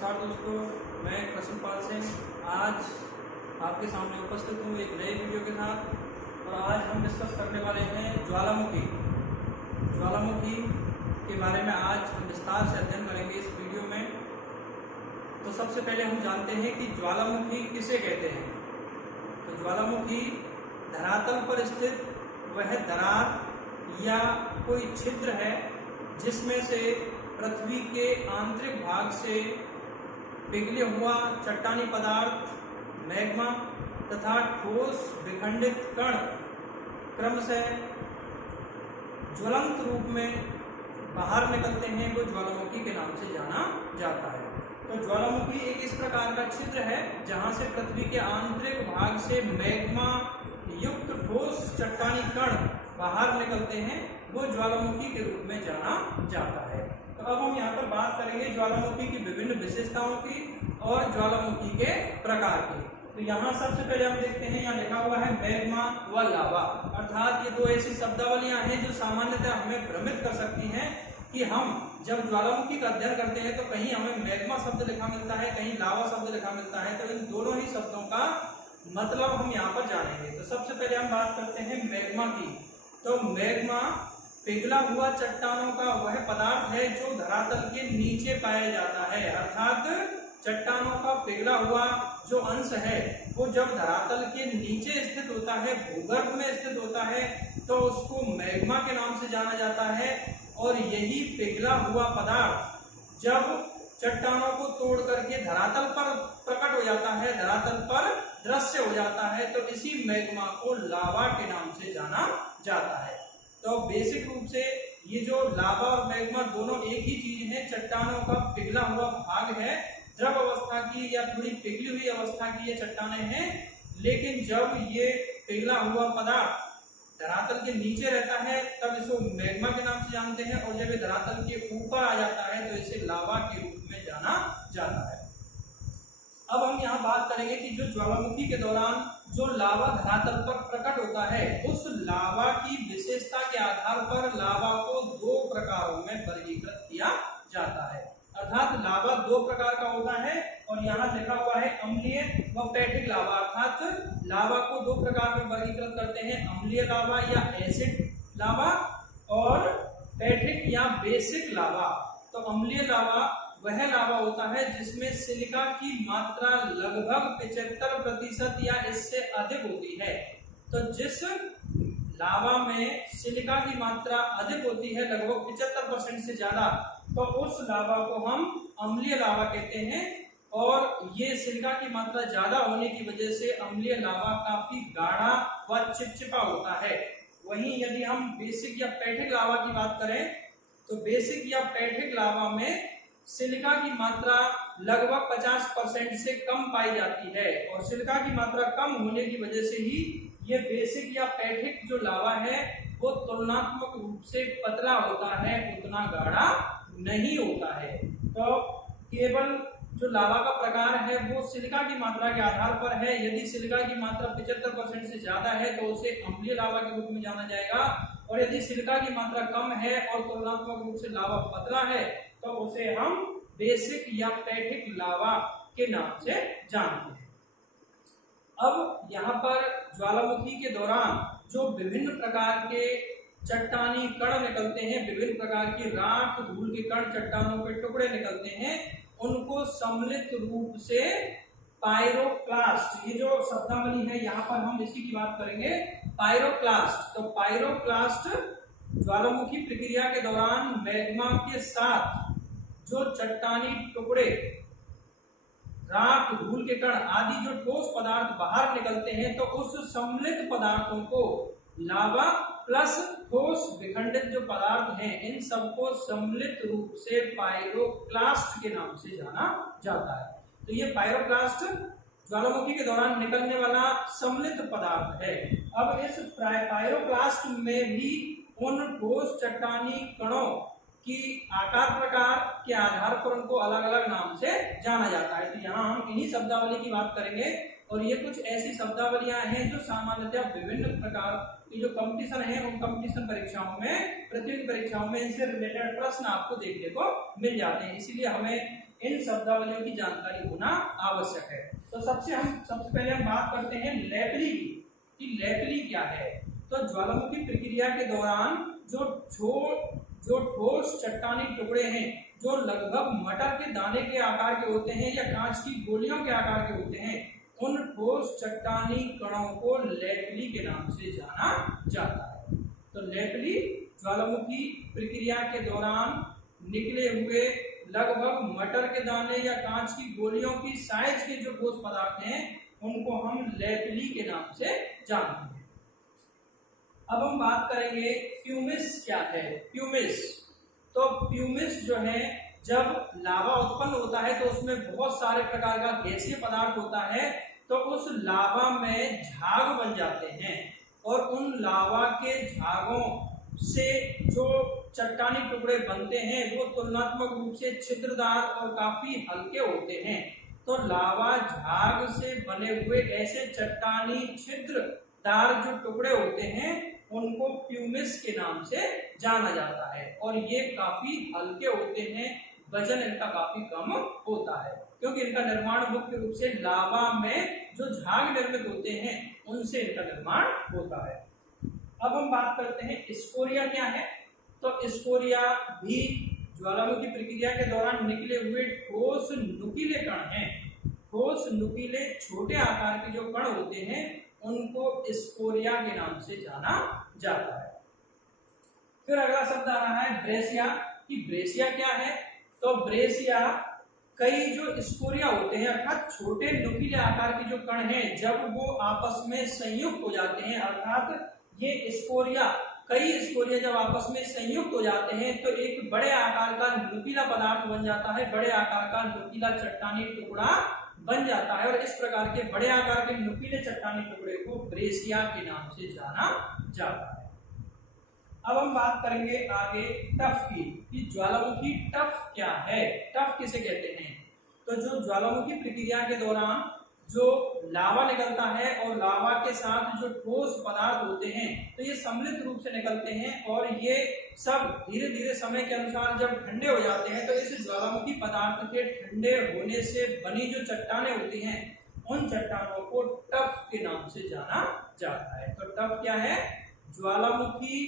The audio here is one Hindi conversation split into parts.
नमस्कार दोस्तों, मैं कृष्णपाल सिंह आज आपके सामने उपस्थित हूँ एक नए वीडियो के साथ। और आज हम डिस्कस करने वाले हैं ज्वालामुखी के बारे में। आज हम विस्तार से अध्ययन करेंगे इस वीडियो में। तो सबसे पहले हम जानते हैं कि ज्वालामुखी किसे कहते हैं। तो ज्वालामुखी धरातल पर स्थित वह दरार या कोई छिद्र है जिसमें से पृथ्वी के आंतरिक भाग से पिघले हुआ चट्टानी पदार्थ मैग्मा तथा ठोस विखंडित कण क्रमशः ज्वलंत रूप में बाहर निकलते हैं, वो ज्वालामुखी के नाम से जाना जाता है। तो ज्वालामुखी एक इस प्रकार का छिद्र है जहां से पृथ्वी के आंतरिक भाग से मैग्मा युक्त ठोस चट्टानी कण बाहर निकलते हैं, वो ज्वालामुखी के रूप में जाना जाता है। तो अब हम यहाँ पर बात करेंगे ज्वालामुखी की विभिन्न विशेषताओं की और ज्वालामुखी के प्रकार की। तो यहाँ सबसे पहले हम देखते हैं, यहाँ लिखा हुआ है मैग्मा व लावा, अर्थात ये दो ऐसी शब्दावलियां हैं जो सामान्यतः हमें भ्रमित कर सकती हैं कि हम जब ज्वालामुखी का अध्ययन करते हैं तो कहीं हमें मैग्मा शब्द लिखा मिलता है, कहीं लावा शब्द लिखा मिलता है। तो इन दोनों ही शब्दों का मतलब हम यहाँ पर जानेंगे। तो सबसे पहले हम बात करते हैं मैग्मा की। तो मैग्मा पिघला हुआ चट्टानों का वह पदार्थ है जो धरातल के नीचे पाया जाता है, अर्थात चट्टानों का पिघला हुआ जो अंश है वो जब धरातल के नीचे स्थित होता है, भूगर्भ में स्थित होता है, तो उसको मैग्मा के नाम से जाना जाता है। और यही पिघला हुआ पदार्थ जब चट्टानों को तोड़ करके धरातल पर प्रकट हो जाता है, धरातल पर दृश्य हो जाता है, तो इसी मैग्मा को लावा के नाम से जाना जाता है। तो बेसिक रूप से ये जो लावा और मैग्मा दोनों एक ही चीज है, चट्टानों का पिघला हुआ भाग है, द्रव अवस्था की या थोड़ी पिघली हुई अवस्था की ये चट्टानें हैं। लेकिन जब ये पिघला हुआ पदार्थ धरातल के नीचे रहता है तब इसको मैग्मा के नाम से जानते हैं, और जब ये धरातल के ऊपर आ जाता है तो इसे लावा के रूप में जाना जाता है। अब हम यहाँ बात करेंगे कि जो ज्वालामुखी के दौरान जो लावा धरातल पर प्रकट होता है, उस लावा की विशेषता के आधार पर लावा को दो प्रकारों में वर्गीकृत किया जाता है। अर्थात लावा दो प्रकार का होता है, और यहाँ लिखा हुआ है अम्लीय व पैठिक लावा। अर्थात लावा को दो प्रकार में वर्गीकृत करते हैं, अम्लीय लावा या एसिड लावा और पैठिक या बेसिक लावा। तो अम्लीय लावा वह लावा होता है जिसमें सिलिका की मात्रा लगभग 75% या इससे अधिक होती है। तो जिस लावा में सिलिका की मात्रा अधिक होती है, लगभग 75% से ज्यादा, तो उस लावा को हम अम्लीय लावा कहते हैं। और ये सिलिका की मात्रा ज्यादा होने की वजह से अम्लीय लावा काफी गाढ़ा व चिपचिपा होता है। वहीं यदि हम बेसिक या पैठिक लावा की बात करें तो बेसिक या पैठिक लावा में सिलिका की मात्रा लगभग 50% से कम पाई जाती है, और सिलिका की मात्रा कम होने की वजह से ही ये बेसिक या पैठिक जो लावा है वो तुलनात्मक रूप से पतला होता है, उतना गाढ़ा नहीं होता है। तो केवल जो लावा का प्रकार है वो सिलिका की मात्रा के आधार पर है। यदि सिलिका की मात्रा 75% से ज्यादा है तो उसे अम्लीय लावा के रूप में जाना जाएगा, और यदि सिलिका की मात्रा कम है और तुलनात्मक रूप से लावा पतला है तो उसे हम बेसिक या पैठिक लावा के नाम से जानते हैं। अब यहाँ पर ज्वालामुखी के दौरान जो विभिन्न प्रकार के चट्टानी कण निकलते हैं, विभिन्न प्रकार की राख धूल के कण, चट्टानों के टुकड़े निकलते हैं, उनको सम्मिलित रूप से पायरोक्लास्ट, ये जो शब्दावली है यहाँ पर हम इसी की बात करेंगे, पायरोक्लास्ट। तो पायरोक्लास्ट ज्वालामुखी प्रक्रिया के दौरान मैग्मा के साथ जो चट्टानी टुकड़े, राख धूल के कण आदि जो ठोस पदार्थ बाहर निकलते हैं, तो उस सम्मिलित पदार्थों को लावा प्लस ठोस विखंडित जो पदार्थ हैं, इन सबको सम्मिलित रूप से पायरोक्लास्ट के नाम से जाना जाता है। तो ये पायरोक्लास्ट ज्वालामुखी के दौरान निकलने वाला सम्मिलित पदार्थ है। अब इस पायरोक्लास्ट में भी उन ठोस चट्टानी कणों की आकार प्रकार के आधार पर उनको अलग अलग नाम से जाना जाता है। तो यहाँ हम इन्हीं शब्दावली की बात करेंगे, और ये कुछ ऐसी शब्दावलियां हैं जो सामान्यतः विभिन्न प्रकार की जो कंपटीशन है उन कंपटीशन परीक्षाओं में, प्रतियोगी परीक्षाओं में इनसे रिलेटेड प्रश्न आपको देखने को मिल जाते हैं। इसीलिए हमें इन शब्दावलियों की जानकारी होना आवश्यक है। तो सबसे पहले हम बात करते हैं लेपली की, कि लेपली क्या है। तो ज्वालामुखी प्रक्रिया के दौरान जो ठोस चट्टानी टुकड़े हैं जो लगभग मटर के दाने के आकार के होते हैं या कांच की गोलियों के आकार के होते हैं, उन ठोस चट्टानी कणों को लेपली के नाम से जाना जाता है। तो लेपली ज्वालामुखी प्रक्रिया के दौरान निकले हुए लगभग मटर के दाने या कांच की गोलियों की साइज के जो ठोस पदार्थ हैं उनको हम लेपली के नाम से जानते हैं। अब हम बात करेंगे प्यूमिस क्या है। प्यूमिस जो है, जब लावा उत्पन्न होता है तो उसमें बहुत सारे प्रकार का गैसीय पदार्थ होता है, तो उस लावा में झाग बन जाते हैं और उन लावा के झागों से जो चट्टानी टुकड़े बनते हैं वो तुलनात्मक रूप से छिद्रदार और काफी हल्के होते हैं। तो लावा झाग से बने हुए ऐसे चट्टानी छिद्रदार जो टुकड़े होते हैं उनको प्यूमिस के नाम से जाना जाता है और ये काफी हल्के होते हैं, वजन इनका काफी कम होता है क्योंकि इनका निर्माण मुख्य रूप से लावा में जो झाग निर्मित होते हैं उनसे इनका निर्माण होता है। अब हम बात करते हैं स्कोरिया क्या है। तो स्कोरिया भी ज्वालामुखी प्रक्रिया के दौरान निकले हुए ठोस नुकीले कण हैं। ठोस नुकीले छोटे आकार के जो कण होते हैं उनको स्कोरिया के नाम से जाना जाता है। फिर अगला शब्द आ रहा है ब्रेसिया, कि ब्रेसिया क्या है। तो ब्रेसिया कई जो स्कोरिया होते हैं अर्थात छोटे नुकीले आकार के जो कण हैं जब वो आपस में संयुक्त हो जाते हैं, अर्थात ये कई स्कोरिया जब आपस में संयुक्त हो जाते हैं तो एक बड़े आकार का नुकीला पदार्थ बन जाता है, बड़े आकार का नुकीला चट्टानी टुकड़ा बन जाता है और इस प्रकार के बड़े आकार के नुकीले चट्टानी टुकड़े को ब्रेसिया के नाम से जाना जाता है। अब हम बात करेंगे आगे टफ की, कि ज्वालामुखी टफ क्या है, टफ किसे कहते हैं। तो जो ज्वालामुखी प्रक्रिया के दौरान जो लावा निकलता है और लावा के साथ जो ठोस पदार्थ होते हैं तो ये सम्मिलित रूप से निकलते हैं और ये सब धीरे धीरे समय के अनुसार जब ठंडे हो जाते हैं तो इस ज्वालामुखी पदार्थ के ठंडे होने से बनी जो चट्टानें होती हैं उन चट्टानों को टफ के नाम से जाना जाता है। तो टफ क्या है, ज्वालामुखी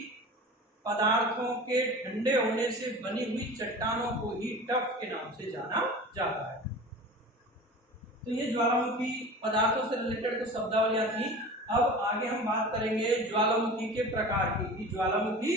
पदार्थों के ठंडे होने से बनी हुई चट्टानों को ही टफ के नाम से जाना जाता है। तो ये ज्वालामुखी पदार्थों से रिलेटेड कुछ शब्दावलियां थी। अब आगे हम बात करेंगे ज्वालामुखी के प्रकार की, कि ज्वालामुखी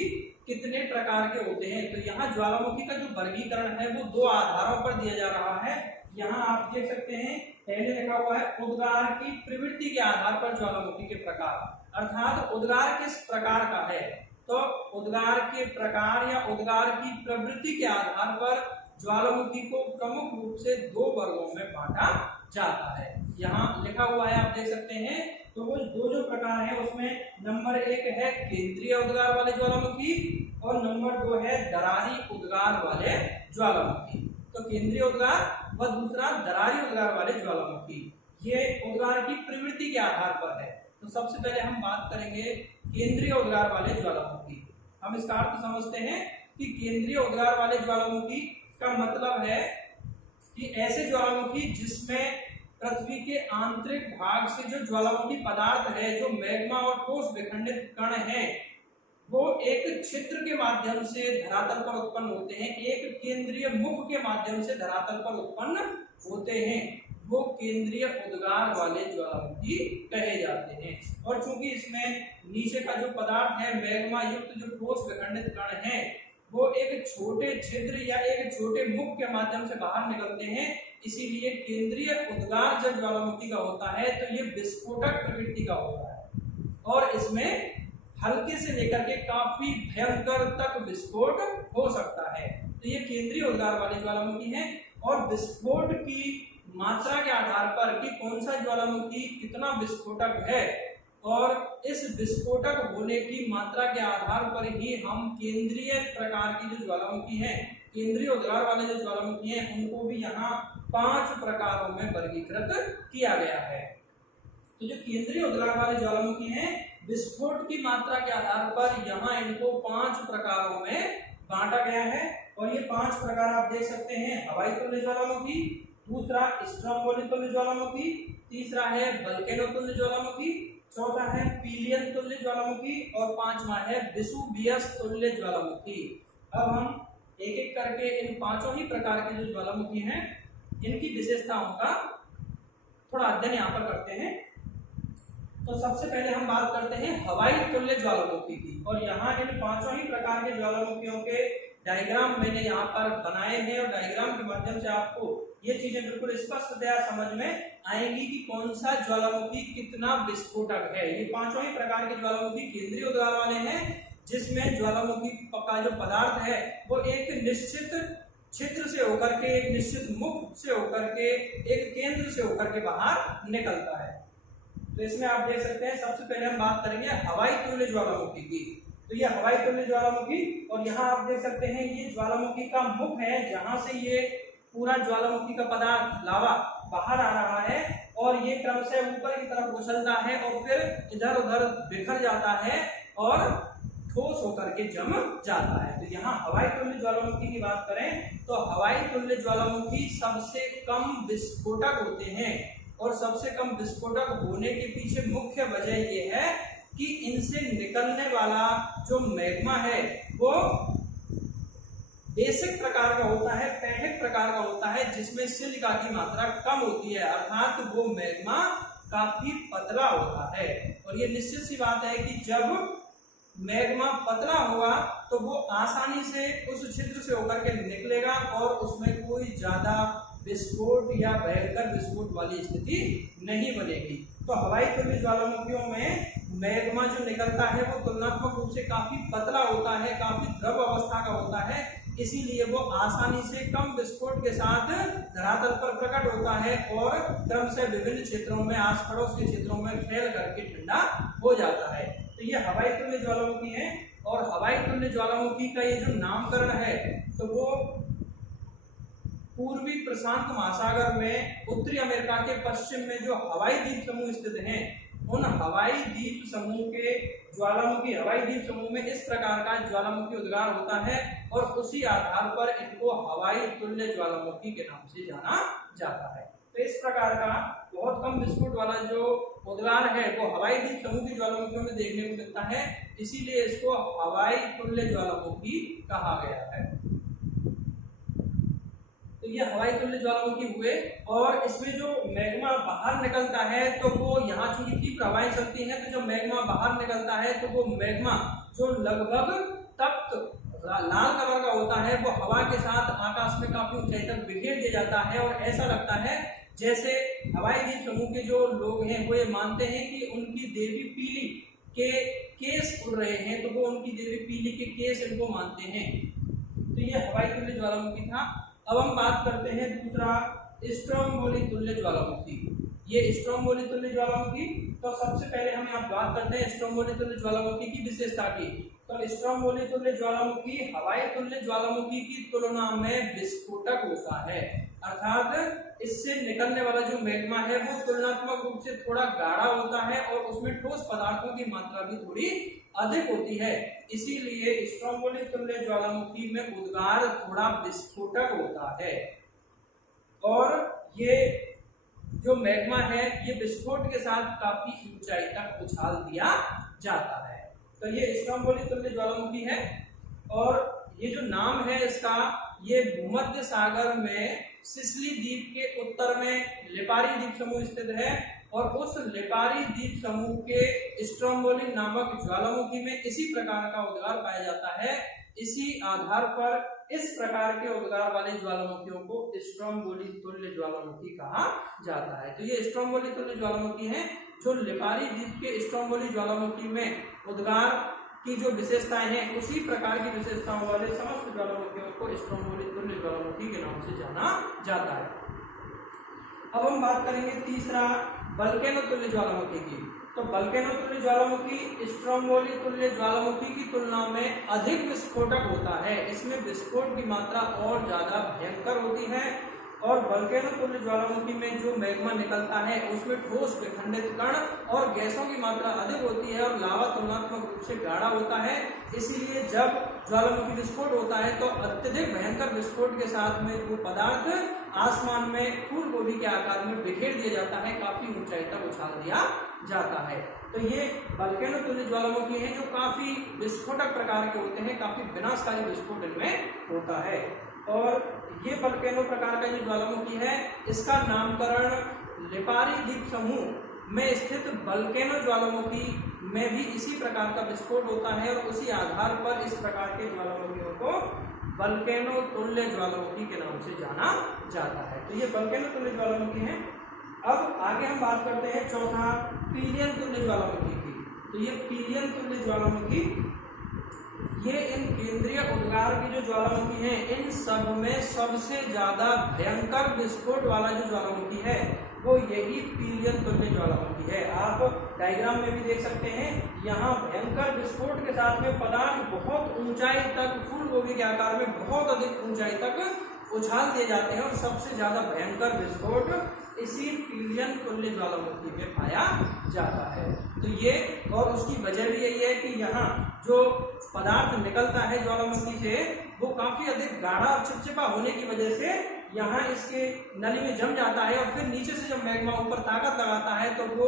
कितने प्रकार के होते हैं। तो यहाँ ज्वालामुखी का जो वर्गीकरण है वो दो आधारों पर दिया जा रहा है। यहाँ आप देख सकते हैं पहले लिखा हुआ है उद्गार की प्रवृत्ति के आधार पर ज्वालामुखी के प्रकार, अर्थात उद्गार किस प्रकार का है। तो उद्गार के प्रकार या उद्गार की प्रवृत्ति के आधार पर ज्वालामुखी को प्रमुख रूप से दो वर्गों में बांटा जाता है। यहाँ लिखा हुआ है आप देख सकते हैं। तो वो दो जो प्रकार है उसमें नंबर 1 है केंद्रीय उद्गार वाले ज्वालामुखी और नंबर 2 है दरारी उद्गार वाले ज्वालामुखी। तो केंद्रीय उद्गार व दूसरा दरारी उद्गार वाले ज्वालामुखी, ये उद्गार की प्रवृत्ति के आधार पर है। तो सबसे पहले हम बात करेंगे केंद्रीय उद्गार वाले ज्वालामुखी। हम इसका अर्थ समझते हैं कि केंद्रीय उद्गार वाले ज्वालामुखी का मतलब है कि ऐसे ज्वालामुखी जिसमें पृथ्वी के आंतरिक भाग से जो ज्वालामुखी पदार्थ है, जो मैग्मा और ठोस विखंडित कण हैं, वो एक छिद्र के माध्यम से धरातल पर उत्पन्न होते हैं, एक केंद्रीय मुख के माध्यम से धरातल पर उत्पन्न होते हैं, वो केंद्रीय उद्गार वाले ज्वालामुखी कहे जाते हैं। और चूंकि इसमें नीचे का जो पदार्थ है मैग्मा युक्त जो ठोस विखंडित कण है वो एक छोटे छिद्र या एक छोटे मुख के माध्यम से बाहर निकलते हैं, इसीलिए केंद्रीय उद्गार जब ज्वालामुखी का होता है तो ये विस्फोटक प्रवृत्ति का होता है और इसमें हल्के से लेकर के काफी भयंकर तक विस्फोट हो सकता है। तो ये केंद्रीय उद्गार वाले ज्वालामुखी हैं और विस्फोट की मात्रा के आधार पर कि कौन सा ज्वालामुखी कितना विस्फोटक है और इस विस्फोटक होने की मात्रा के आधार पर ही हम केंद्रीय प्रकार की जो ज्वालामुखी हैं, केंद्रीय उद्गार वाले जो ज्वालामुखी हैं, उनको भी यहाँ 5 प्रकारों में वर्गीकृत किया गया है। तो जो केंद्रीय उद्गार वाले ज्वालामुखी हैं, विस्फोट की मात्रा के आधार पर यहाँ इनको 5 प्रकारों में बांटा गया है। और ये 5 प्रकार आप देख सकते हैं, हवाई तुल्य ज्वालामुखी, दूसरा स्ट्रोम्बोली तुल्य ज्वालामुखी, तीसरा है वोल्केनो तुल्य ज्वालामुखी, चौथा है पिलियन तुल्य ज्वालामुखी और पांचवा है वेसुवियस तुल्य ज्वालामुखी। अब हम एक एक करके इन पांचों ही प्रकार के जो ज्वालामुखी हैं इनकी विशेषताओं का थोड़ा अध्ययन यहाँ पर करते हैं। तो सबसे पहले हम बात करते हैं हवाई तुल्य ज्वालामुखी की। और यहाँ इन पांचों ही प्रकार के ज्वालामुखियों के डायग्राम मैंने यहाँ पर बनाए हैं और डायग्राम के माध्यम से आपको ये चीजें बिल्कुल स्पष्टतया समझ में आएंगी कि कौन सा ज्वालामुखी कितना विस्फोटक है। ये पांचों ही प्रकार के ज्वालामुखी केंद्रीय उद्गार वाले हैं, जिसमें ज्वालामुखी का जो पदार्थ है वो एक निश्चित छिद्र से होकर के, एक निश्चित मुख से होकर के, एक केंद्र से होकर के बाहर निकलता है। तो इसमें आप देख सकते हैं, सबसे पहले हम बात करेंगे हवाई तुल्य ज्वालामुखी की। तो ये हवाई तुल्य ज्वालामुखी, और यहाँ आप देख सकते हैं ये ज्वालामुखी का मुख है, जहां से ये पूरा ज्वालामुखी का पदार्थ लावा बाहर आ रहा है और ये क्रम से ऊपर की तरफ उछलता है और फिर इधर उधर बिखर जाता है और ठोस होकर के जम जाता है। तो यहाँ हवाई तुल्य ज्वालामुखी की बात करें तो हवाई तुल्य ज्वालामुखी सबसे कम विस्फोटक होते हैं। और सबसे कम विस्फोटक होने के पीछे मुख्य वजह यह है कि इनसे निकलने वाला जो मैग्मा है वो बेसिक प्रकार का होता है, पैठक प्रकार का होता है, जिसमें सिलिका की मात्रा कम होती है, अर्थात वो मैग्मा काफी पतला होता है। और ये निश्चित सी बात है कि जब मैग्मा पतला होगा तो वो आसानी से उस छिद्र से होकर के निकलेगा और उसमें कोई ज्यादा विस्फोट या भयंकर विस्फोट वाली स्थिति नहीं बनेगी। तो हवाई तुल्य ज्वालामुखियों में मैग्मा जो निकलता है वो तुलनात्मक रूप से काफी पतला होता है, काफी द्रव अवस्था का होता है, इसीलिए वो आसानी से कम विस्फोट के साथ धरातल पर प्रकट होता है और क्रम से विभिन्न क्षेत्रों में, आस पड़ोस के क्षेत्रों में फैल करके ठंडा हो जाता है। तो ये हवाई तुल्य ज्वालामुखी है। और हवाई तुल्य ज्वालामुखी का ये जो नामकरण है तो वो पूर्वी प्रशांत महासागर में उत्तरी अमेरिका के पश्चिम में जो हवाई द्वीप समूह स्थित हैं, उन हवाई द्वीप समूह के ज्वालामुखी, हवाई द्वीप समूह में इस प्रकार का ज्वालामुखी उद्गार होता है और उसी आधार पर इनको हवाई तुल्य ज्वालामुखी के नाम से जाना जाता है। तो इस प्रकार का बहुत कम विस्फोट वाला जो उद्गार है वो हवाई द्वीप समूह की ज्वालामुखियों में देखने को मिलता है, इसीलिए इसको हवाई तुल्य ज्वालामुखी कहा गया है। तो ये हवाई तुल्य ज्वालामुखी हुए। और इसमें जो मैग्मा बाहर निकलता है तो वो यहाँ चूंकि तीव्र हवाएं चलती हैं, तो जो मैग्मा बाहर निकलता है तो वो मैग्मा जो लगभग तप्त लाल कलर का होता है वो हवा के साथ आकाश में काफी ऊंचाई तक बिखेर दिया जाता है। और ऐसा लगता है जैसे हवाई द्वीप समूह के जो लोग हैं वो ये मानते हैं कि उनकी देवी पीली के केस उड़ रहे हैं, तो वो उनकी देवी पीली के केस इनको मानते हैं। तो ये हवाई तुल्य ज्वालामुखी था। अब हम बात करते हैं दूसरा स्ट्रोम्बोली तुल्य ज्वालामुखी। ये स्ट्रोम्बोली तुल्य ज्वालामुखी, तो सबसे पहले हम यहाँ बात करते हैं स्ट्रोम्बोली तुल्य ज्वालामुखी की विशेषता की। तो स्ट्रोम्बोली तुल्य ज्वालामुखी हवाई तुल्य ज्वालामुखी की तुलना में विस्फोटक होता है, अर्थात इससे निकलने वाला जो मैग्मा है वो तुलनात्मक रूप से थोड़ा गाढ़ा होता है और उसमें ठोस पदार्थों की मात्रा भी थोड़ी अधिक होती है, इसीलिए स्ट्रोम्बोली तुल्य ज्वालामुखी में उद्गार थोड़ा विस्फोटक होता है। और ये जो मैग्मा है ये विस्फोट के साथ काफी ऊंचाई तक उछाल दिया जाता है। तो ये स्ट्रोम्बोली तुल्य ज्वालामुखी है। और ये जो नाम है इसका, ये भूमध्य सागर में सिसिली द्वीप के उत्तर में लिपारी द्वीप समूह स्थित है और उस लिपारी द्वीप समूह के स्ट्रोम्बोली नामक ज्वालामुखी में इसी प्रकार का उद्गार पाया जाता है। इसी आधार पर इस प्रकार के उद्गार वाले ज्वालामुखियों को स्ट्रोम्बोली तुल्य ज्वालामुखी कहा जाता है। तो ये स्ट्रोम्बोली तुल्य ज्वालामुखी है जो लिपारी द्वीप के स्ट्रोम्बोली ज्वालामुखी में उद्गार की जो विशेषताएं हैं उसी प्रकार की विशेषताओं वाले समस्त ज्वालामुखियों को स्ट्रोम्बोली तुल्य ज्वालामुखी के नाम से जाना जाता है। अब हम बात करेंगे तीसरा वोल्केनो तुल्य ज्वालामुखी की। तो वोल्केनो तुल्य ज्वालामुखी स्ट्रोम्बोली तुल्य ज्वालामुखी की तुलना में अधिक विस्फोटक होता है, इसमें विस्फोट की मात्रा और ज्यादा भयंकर होती है। और वोल्केनो तुल्य ज्वालामुखी में जो मैग्मा निकलता है उसमें ठोस विखंडित कण और गैसों की मात्रा अधिक होती है और लावा तुलनात्मक रूप से गाढ़ा होता है, इसीलिए जब ज्वालामुखी विस्फोट होता है तो अत्यधिक भयंकर विस्फोट के साथ में वो पदार्थ आसमान में फूल गोभी के आकार में बिखेर दिया जाता है, काफी ऊंचाई तक उछाल दिया जाता है। तो ये वल्केनो तुल्य ज्वालामुखी हैं जो काफी विस्फोटक प्रकार के होते हैं, काफी विनाशकारी विस्फोट इनमें होता है। और ये वल्केनो प्रकार का जो ज्वालामुखी है इसका नामकरण लिपारी द्वीप समूह में स्थित वल्केनो ज्वालामुखी में भी इसी प्रकार का विस्फोट होता है और उसी आधार पर इस प्रकार के ज्वालामुखियों को वल्केनो तुल्य ज्वालामुखी के नाम से जाना जाता है। तो ये वल्केनो तुल्य ज्वालामुखी है। अब आगे हम बात करते हैं चौथा पीलियन तुल्य ज्वालामुखी की। तो ये पीलियन तुल्य ज्वालामुखी, ये इन केंद्रीय उद्गार की जो ज्वालामुखी है इन सब में सबसे ज्यादा भयंकर विस्फोट वाला जो ज्वालामुखी है वो यही पीलियन तुल्य ज्वालामुखी है। आप डायग्राम में भी देख सकते हैं, यहाँ भयंकर विस्फोट के साथ में पदार्थ बहुत ऊंचाई तक फूल गोभी के आकार में बहुत अधिक ऊंचाई तक उछाल दिए जाते हैं और सबसे ज्यादा भयंकर विस्फोट इसी पीलियन तुल्य ज्वालामुखी में पाया जाता है। तो ये और उसकी वजह भी यही है कि यहाँ जो पदार्थ निकलता है ज्वालामुखी से वो काफी अधिक गाढ़ा और चिपचिपा होने की वजह से यहाँ इसके नली में जम जाता है और फिर नीचे से जब मैग्मा ऊपर ताकत लगाता है तो वो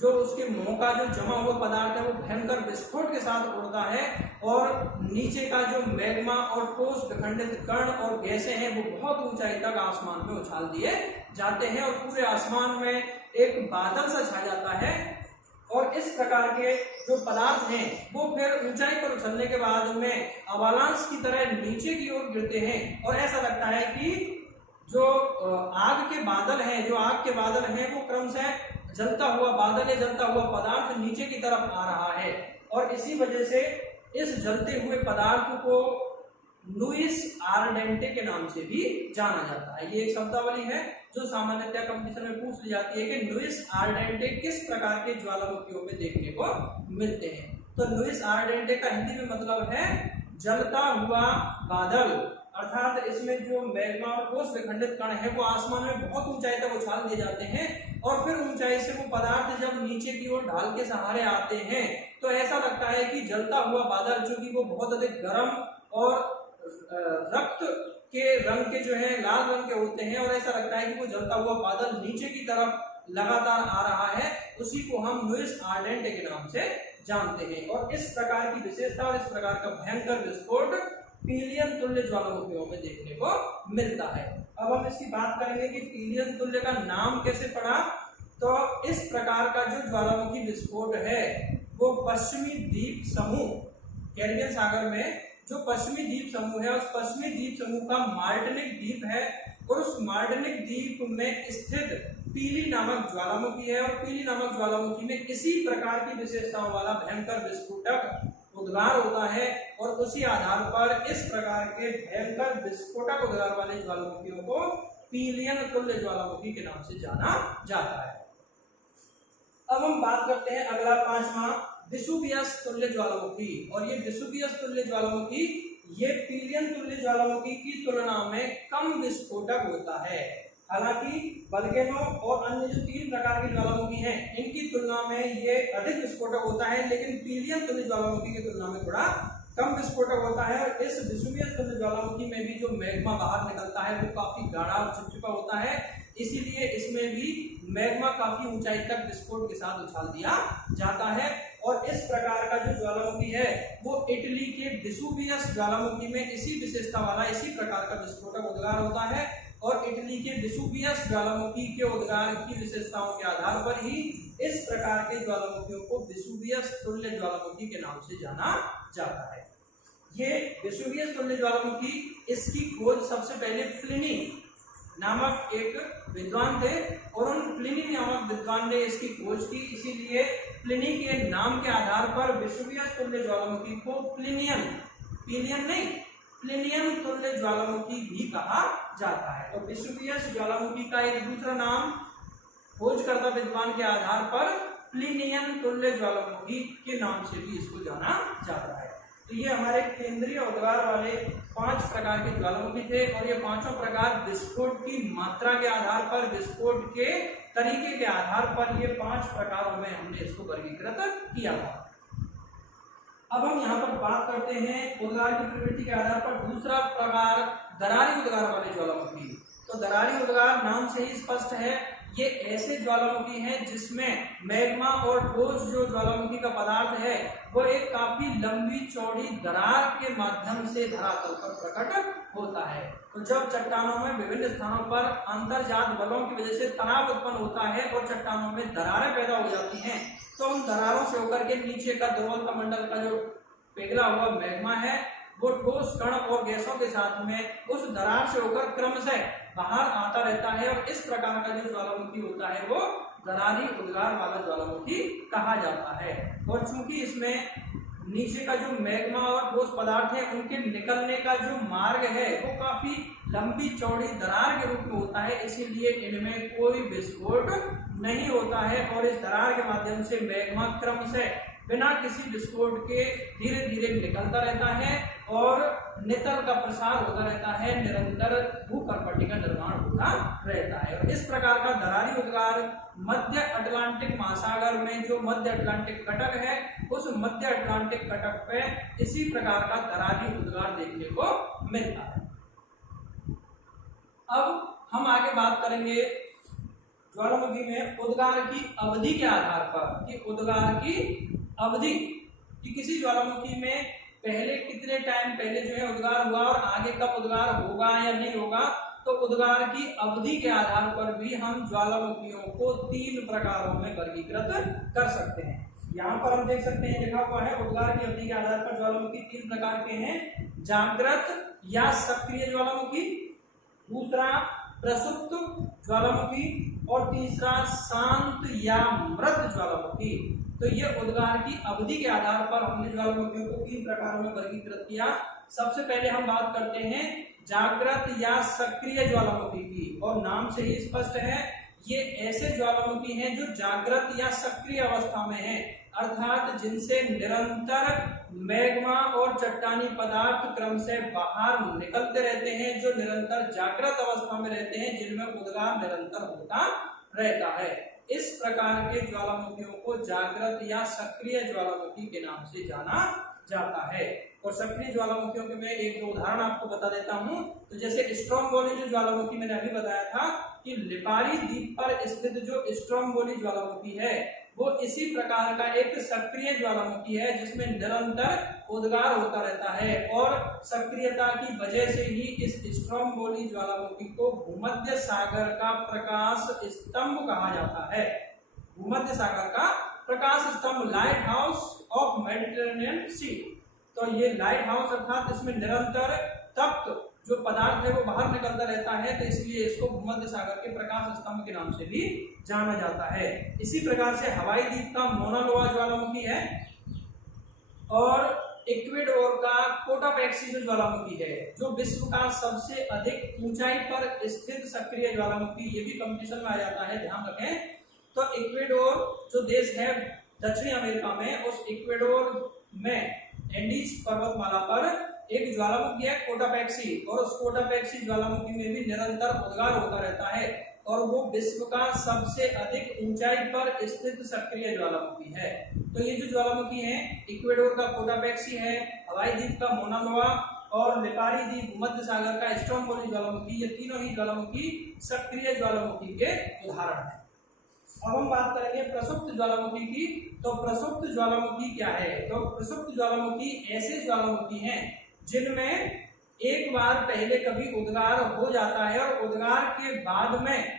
जो उसके मुंह का जो जमा हुआ पदार्थ है वो भयंकर विस्फोट के साथ उड़ता है और नीचे का जो मैग्मा और ठोस विखंडित कण और गैसें हैं वो बहुत ऊंचाई तक आसमान में उछाल दिए जाते हैं और पूरे आसमान में एक बादल सा छा जाता है। और इस प्रकार के जो पदार्थ हैं वो फिर ऊंचाई पर उछलने के बाद में अवालांच की तरह नीचे की ओर गिरते हैं और ऐसा लगता है कि जो आग के बादल हैं, जो आग के बादल हैं वो क्रमशः जलता हुआ बादल है, जलता हुआ पदार्थ नीचे की तरफ आ रहा है। और इसी वजह से इस जलते हुए पदार्थ को लुइस आर्डेंटे के नाम से भी जाना जाता है। ये एक शब्दावली है जो सामान्यतः कंपटीशन में पूछ ली जाती है कि लुइस आर्डेंटे किस प्रकार के ज्वालामुखियों में देखने को मिलते हैं। तो लुइस आर्डेंटे का हिंदी में मतलब है जलता हुआ बादल, अर्थात इसमें जो मैग्मा और ठोस विखंडित कण है वो आसमान में बहुत ऊंचाई तक उछाल दिए जाते हैं और फिर ऊंचाई से वो पदार्थ जब नीचे की ओर ढाल के सहारे आते हैं तो ऐसा लगता है कि जलता हुआ बादल जो कि वो बहुत अधिक गर्म और रक्त के रंग के जो है लाल रंग के होते हैं और ऐसा लगता है कि वो जलता हुआ बादल नीचे की तरफ लगातार आ रहा है, उसी को हम लुइस आर्डेंटे के नाम से जानते हैं। और इस प्रकार की विशेषता और इस प्रकार का भयंकर विस्फोट पीलियन तुल्य ज्वालामुखियों में देखने को मिलता है। अब हम इसकी बात करेंगे कि पीलियन तुल्य का नाम कैसे पड़ा। तो इस प्रकार का जो ज्वालामुखी विस्फोट है वो पश्चिमी द्वीप समूह, कैरिबियन सागर में जो पश्चिमी द्वीप समूह है उस पश्चिमी द्वीप समूह का मार्टिनिक द्वीप है और उस मार्टिनिक द्वीप में स्थित पीली नामक ज्वालामुखी है और पीली नामक ज्वालामुखी में इसी प्रकार की विशेषताओं वाला भयंकर विस्फोटक उद्गार होता है और उसी आधार पर इस प्रकार के भयंकर विस्फोटक उद्गार वाले ज्वालामुखियों को पीलियन तुल्य ज्वालामुखी के नाम से जाना जाता है। अब हम बात करते हैं अगला पांचवा वेसुवियस तुल्य ज्वालामुखी। और ये वेसुवियस तुल्य ज्वालामुखी ये पीलियन तुल्य ज्वालामुखी की तुलना में कम विस्फोटक होता है। हालांकि वल्केनो और अन्य जो तीन प्रकार के ज्वालामुखी हैं इनकी तुलना में ये अधिक विस्फोटक होता है, लेकिन पीलियन तुल्य ज्वालामुखी की तुलना में थोड़ा कम विस्फोटक होता है। और इस वेसुवियस तुल्य ज्वालामुखी में भी जो मैग्मा बाहर निकलता है वो काफी गाढ़ा और चिपचिपा होता है, इसीलिए इसमें भी मैग्मा काफी ऊंचाई तक विस्फोट के साथ उछाल दिया जाता है। और इस प्रकार का जो ज्वालामुखी है वो इटली के वेसुवियस ज्वालामुखी में इसी विशेषता वाला इसी प्रकार का विस्फोटक उद्गार होता है और इटली के वेसुवियस ज्वालामुखी के उद्गार की विशेषताओं के आधार पर ही इस प्रकार के ज्वालामुखियों को वेसुवियस तुल्य ज्वालामुखी के नाम से जाना जाता है। ये वेसुवियस तुल्य ज्वालामुखी, इसकी खोज सबसे पहले प्लिनी नामक एक विद्वान थे और उन प्लिनी नामक विद्वान ने इसकी खोज की, इसीलिए प्लिनी के नाम के आधार पर वेसुवियस तुल्य ज्वालामुखी को प्लिनियन, पीलियन नहीं प्लिनियन तुल्य ज्वालामुखी भी कहा जाता है। तो वेसुवियस ज्वालामुखी का एक दूसरा नाम खोजकर्ता विद्वान के आधार पर प्लिनियन तुल्य ज्वालामुखी के नाम से भी इसको जाना जाता है। तो ये हमारे केंद्रीय उद्गार वाले 5 प्रकार के ज्वालामुखी थे और ये पांचों प्रकार विस्फोट की मात्रा के आधार पर, विस्फोट के तरीके के आधार पर ये 5 प्रकारों में हमने इसको वर्गीकृत किया था। अब हम यहाँ पर बात करते हैं उद्गार की प्रवृत्ति के आधार पर दूसरा प्रकार दरारी उद्गार वाले ज्वालामुखी। तो दरारी उद्गार नाम से ही स्पष्ट है, ये ऐसे ज्वालामुखी हैं जिसमें मैग्मा और ठोस जो ज्वालामुखी का पदार्थ है वो एक काफी लंबी चौड़ी दरार के माध्यम से धरातल पर प्रकट होता है। तो जब चट्टानों में विभिन्न स्थानों पर अंतर्जात बलों की वजह से तनाव उत्पन्न होता है और चट्टानों में दरारें पैदा हो जाती हैं, तो उन दरारों से होकर के नीचे का ध्रुवल कमंडल का जो पिघला हुआ मैग्मा है वो ठोस कण और गैसों के साथ में उस दरार से होकर क्रमशः बाहर आता रहता है और इस प्रकार का जो ज्वालामुखी होता है वो दरारी उद्गार वाला ज्वालामुखी कहा जाता है। और चूंकि इसमें नीचे का जो मैग्मा और ठोस पदार्थ है उनके निकलने का जो मार्ग है वो काफी लंबी चौड़ी दरार के रूप में होता है, इसीलिए इनमें कोई विस्फोट नहीं होता है और इस दरार के माध्यम से मैग्मा क्रमशः बिना किसी विस्फोट के धीरे धीरे निकलता रहता है और नितल का प्रसार होता रहता है, निरंतर भूकरपट्टी का निर्माण होता रहता है। और इस प्रकार का दरारी उद्गार मध्य अटलांटिक महासागर में जो मध्य अटलांटिक कटक है उस मध्य अटलांटिक कटक पे इसी प्रकार का दरारी उद्गार देखने को मिलता है। अब हम आगे बात करेंगे ज्वालामुखी में उद्गार की अवधि के आधार पर कि उद्गार की अवधि कि किसी ज्वालामुखी में पहले कितने टाइम पहले जो है उद्गार हुआ और आगे कब उद्गार होगा या नहीं होगा, तो उद्गार की अवधि के आधार पर भी हम ज्वालामुखियों को 3 प्रकारों में वर्गीकृत कर सकते हैं। यहाँ पर हम देख सकते हैं लिखा हुआ है उद्गार की अवधि के आधार पर ज्वालामुखी 3 प्रकार के हैं, जागृत या सक्रिय ज्वालामुखी, दूसरा प्रसुप्त ज्वालामुखी और तीसरा शांत या मृत ज्वालामुखी। तो ये उद्गार की अवधि के आधार पर हमने ज्वालामुखियों को 3 प्रकारों में वर्गीकृत किया। सबसे पहले हम बात करते हैं जागृत या सक्रिय ज्वालामुखी की, और नाम से ही स्पष्ट है ये ऐसे ज्वालामुखी हैं जो जागृत या सक्रिय अवस्था में हैं, अर्थात जिनसे निरंतर मैग्मा और चट्टानी पदार्थ क्रम से बाहर निकलते रहते हैं, जो निरंतर जागृत अवस्था में रहते हैं, जिनमें उद्गार निरंतर होता रहता है। इस प्रकार के ज्वालामुखियों को जागृत या सक्रिय ज्वालामुखी के नाम से जाना जाता है। और सक्रिय ज्वालामुखियों के मैं 1-2 उदाहरण आपको बता देता हूं। तो जैसे स्ट्रोम्बोली जो ज्वालामुखी मैंने अभी बताया था कि लिपारी द्वीप पर स्थित जो स्ट्रोम्बोली ज्वालामुखी है वो इसी प्रकार का एक सक्रिय ज्वालामुखी है जिसमें निरंतर उद्गार होता रहता है, और सक्रियता की वजह से ही इस स्ट्रोम्बोली ज्वालामुखी को भूमध्य सागर का प्रकाश स्तंभ कहा जाता है। भूमध्य सागर का प्रकाश स्तंभ, लाइट हाउस ऑफ मेडिटेरेनियन सी। तो ये लाइट हाउस अर्थात इसमें निरंतर तप्त जो पदार्थ है वो बाहर निकलता रहता है, तो इसलिए इसको भूमध्य सागर के प्रकाश स्तंभ के नाम से भी जाना जाता है। इसी प्रकार से हवाई द्वीप का मोना लोआ ज्वालामुखी है, और इक्वेडोर का कोटापेक्सी जो ज्वालामुखी है जो विश्व का सबसे अधिक ऊंचाई पर स्थित सक्रिय ज्वालामुखी, ये भी कंपटीशन में आ जाता है, ध्यान रखें। तो इक्वेडोर जो देश है दक्षिणी अमेरिका में, उस इक्वेडोर में एंडीज पर्वतमाला पर एक ज्वालामुखी है कोटापेक्सी, और उस कोटापेक्सी ज्वालामुखी में भी निरंतर उद्गार होता रहता है, और वो विश्व का सबसे अधिक ऊंचाई पर स्थित सक्रिय ज्वालामुखी है। तो ये जो ज्वालामुखी है इक्वेडोर का कोटापेक्सी है, हवाई द्वीप का मोना लोआ और लिपारी द्वीप भूमध्य सागर का स्ट्रोम्बोली ज्वालामुखी, ये तीनों ही ज्वालामुखी सक्रिय ज्वालामुखी के उदाहरण है। अब हम बात करेंगे प्रसुप्त ज्वालामुखी की। तो प्रसुप्त ज्वालामुखी क्या है? तो प्रसुप्त ज्वालामुखी ऐसे ज्वालामुखी हैं जिनमें एक बार पहले कभी उद्गार हो जाता है और उद्गार के बाद में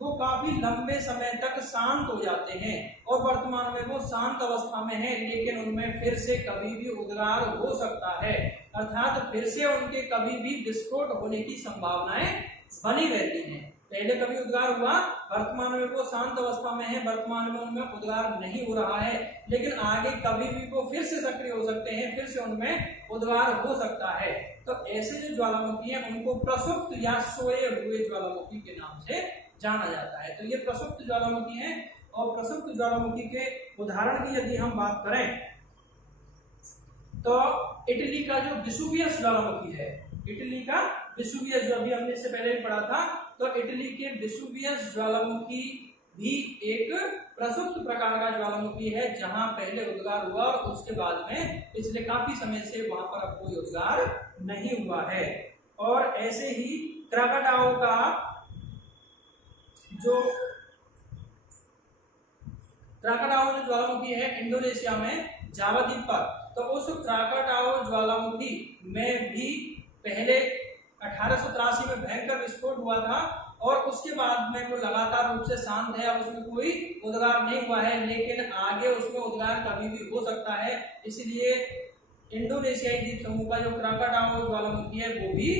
वो काफी लंबे समय तक शांत हो जाते हैं, और वर्तमान में वो शांत अवस्था में है, लेकिन उनमें फिर से कभी भी उद्गार हो सकता है, अर्थात फिर से उनके कभी भी विस्फोट होने की संभावनाएं बनी रहती हैं। पहले कभी उद्गार हुआ, वर्तमान में वो शांत अवस्था में है, वर्तमान में उनमें उद्गार नहीं हो रहा है, लेकिन आगे कभी भी वो फिर से सक्रिय हो सकते हैं, फिर से उनमें उद्गार हो सकता है। तो ऐसे जो ज्वालामुखी हैं उनको प्रसुप्त या सोए हुए ज्वालामुखी के नाम से जाना जाता है। तो ये प्रसुप्त ज्वालामुखी हैं, और प्रसुप्त ज्वालामुखी के उदाहरण की यदि हम बात करें तो इटली का जो वेसुवियस ज्वालामुखी है, इटली का वेसुवियस जो अभी हमने इससे पहले भी पढ़ा था, तो इटली के वेसुवियस ज्वालामुखी भी एक प्रसुप्त प्रकार का ज्वालामुखी है, जहां पहले उद्गार हुआ और उसके बाद में पिछले काफी समय से वहां पर अब कोई उद्गार नहीं हुआ है। और ऐसे ही क्राकाटाओ का जो ज्वालामुखी है इंडोनेशिया में जावा द्वीप पर, तो उस क्राकाटाओ ज्वालामुखी में भी पहले 1883 में भयंकर विस्फोट हुआ था और उसके बाद में वो लगातार रूप से शांत है, अब उसमें कोई उद्गार नहीं हुआ है, लेकिन आगे उसमें उद्गार कभी भी हो सकता है। इसलिए इंडोनेशियाई द्वीप समूह का जो क्राकाटाओ ज्वालामुखी है वो भी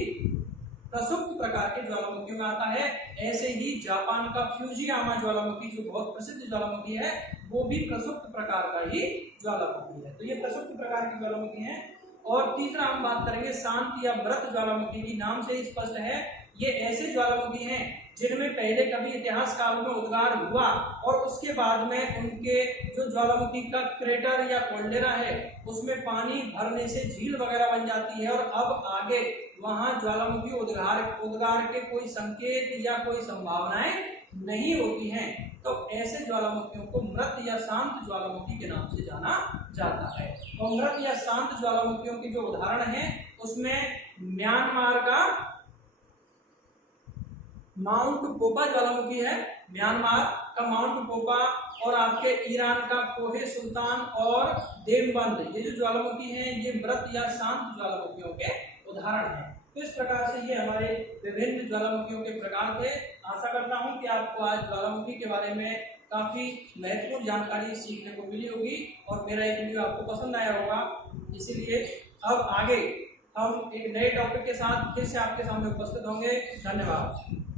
प्रसुप्त प्रकार के ज्वालामुखी में आता है। ऐसे ही जापान का फ्यूजियामा ज्वालामुखी जो बहुत प्रसिद्ध ज्वालामुखी है वो भी प्रसुप्त प्रकार का ही ज्वालामुखी है। तो ये प्रसुप्त प्रकार की ज्वालामुखी है। और तीसरा हम बात करेंगे शांत या मृत ज्वालामुखी की। नाम से ही स्पष्ट है, ये ऐसे ज्वालामुखी हैं जिनमें पहले कभी इतिहास काल में उद्गार हुआ और उसके बाद में उनके जो ज्वालामुखी का क्रेटर या कोल्डेरा है उसमें पानी भरने से झील वगैरह बन जाती है और अब आगे वहां ज्वालामुखी उद्गार के कोई संकेत या कोई संभावनाएं नहीं होती हैं। तो ऐसे ज्वालामुखियों को मृत या शांत ज्वालामुखी के नाम से जाना जाता है। और मृत या शांत ज्वालामुखियों के जो उदाहरण हैं उसमें म्यांमार का माउंट पोपा ज्वालामुखी है, म्यांमार का माउंट पोपा, और आपके ईरान का कोहे सुल्तान और देवबंद, ये जो ज्वालामुखी हैं ये मृत या शांत ज्वालामुखियों के उदाहरण हैं। तो इस प्रकार से ये हमारे विभिन्न ज्वालामुखियों के प्रकार थे। आशा करता हूं कि आपको आज ज्वालामुखी के बारे में काफी महत्वपूर्ण जानकारी सीखने को मिली होगी और मेरा ये वीडियो आपको पसंद आया होगा। इसीलिए अब आगे हम एक नए टॉपिक के साथ फिर से आपके सामने उपस्थित होंगे। धन्यवाद।